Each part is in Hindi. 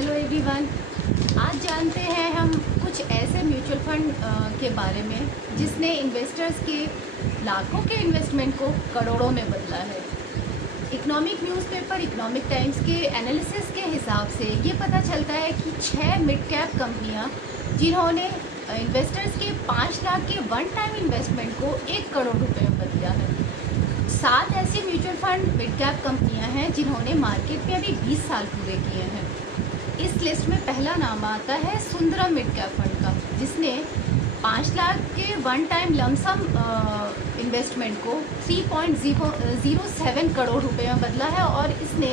Hello everyone. आज जानते हैं हम कुछ ऐसे म्यूचुअल फंड के बारे में जिसने इन्वेस्टर्स के लाखों के इन्वेस्टमेंट को करोड़ों में बदला है। इकोनॉमिक न्यूज़पेपर इकोनॉमिक टाइम्स के एनालिसिस के हिसाब से ये पता चलता है कि 6 मिड कैप कंपनियां जिन्होंने इन्वेस्टर्स के 5 लाख के वन टाइम इन्वेस्टमेंट को 1 करोड़ रुपए में बदला है। 7 ऐसी म्यूचुअल फंड मिड कैप कंपनियां हैं जिन्होंने मार्केट में अभी 20 साल पूरे किए हैं। इस लिस्ट में पहला नाम आता है सुंदरम मिड कैप फंड का, जिसने 5 लाख के वन टाइम लमसम इन्वेस्टमेंट को 3.07 करोड़ रुपए में बदला है और इसने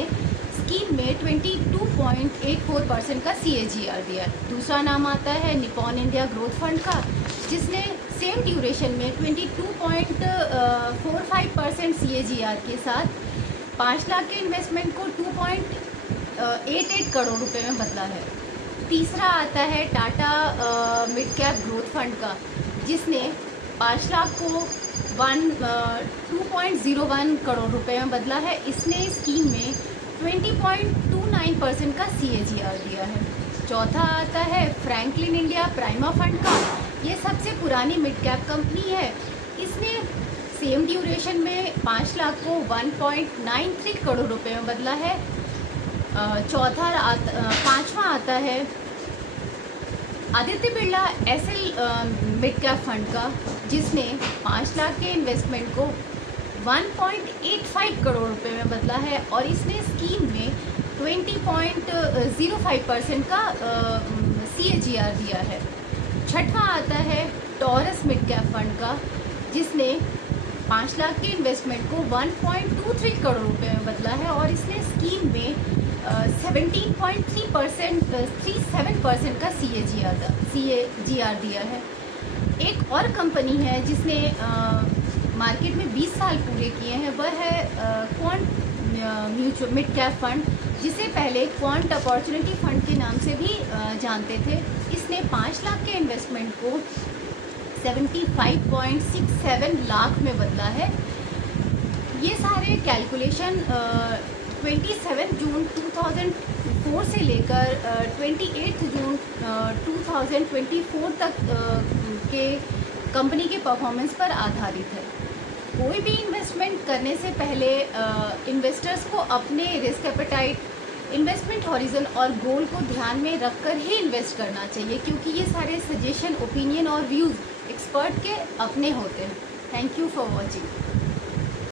स्कीम में 22.84% का CAGR दिया है। दूसरा नाम आता है निपॉन इंडिया ग्रोथ फंड का, जिसने सेम ड्यूरेशन में 22.45% CAGR के साथ 5 लाख के इन्वेस्टमेंट को 2.88 करोड़ रुपए में बदला है। तीसरा आता है Tata mid cap growth fund का, जिसने 5 लाख को 2.01 करोड़ रुपए में बदला है। इसने स्कीम में 20.29% का CAGR दिया है। चौथा आता है फ्रैंकलिन इंडिया प्राइमा फंड का। ये सबसे पुरानी मिड कैप कंपनी है। इसने सेम ड्यूरेशन में 5 लाख को 1.93 करोड़ रुपए में बदला है। पांचवा आता है Aditya Birla SL mid cap fund का, जिसने 5 लाख के इन्वेस्टमेंट को 1.85 करोड़ रुपए में बदला है और इसने स्कीम में 20.05% का CAGR दिया है। छठवां आता है टॉरस मिड कैप फंड का, जिसने 5 लाख के इन्वेस्टमेंट को 1.23 करोड़ रुपए में बदला है और इसने स्कीम में 17.37% का CAGR दिया है। एक और कंपनी है जिसने मार्केट में 20 साल पूरे किए हैं, वह है quant mutual mid cap fund, जिसे पहले क्वांट अपॉर्चुनिटी फंड के नाम से भी जानते थे। इसने 5 लाख के इन्वेस्टमेंट को 75.67 लाख में बदला है। ये सारे कैलकुलेशन 27 जून 2004 से लेकर 28 जून 2024 तक के कंपनी के परफॉर्मेंस पर आधारित है। कोई भी इन्वेस्टमेंट करने से पहले इन्वेस्टर्स को अपने रिस्क एपेटाइट, इन्वेस्टमेंट हॉरिजन और गोल को ध्यान में रखकर ही इन्वेस्ट करना चाहिए, क्योंकि ये सारे सजेशन, ओपिनियन और व्यूज़ एक्सपर्ट के अपने होते हैं। Thank you for watching.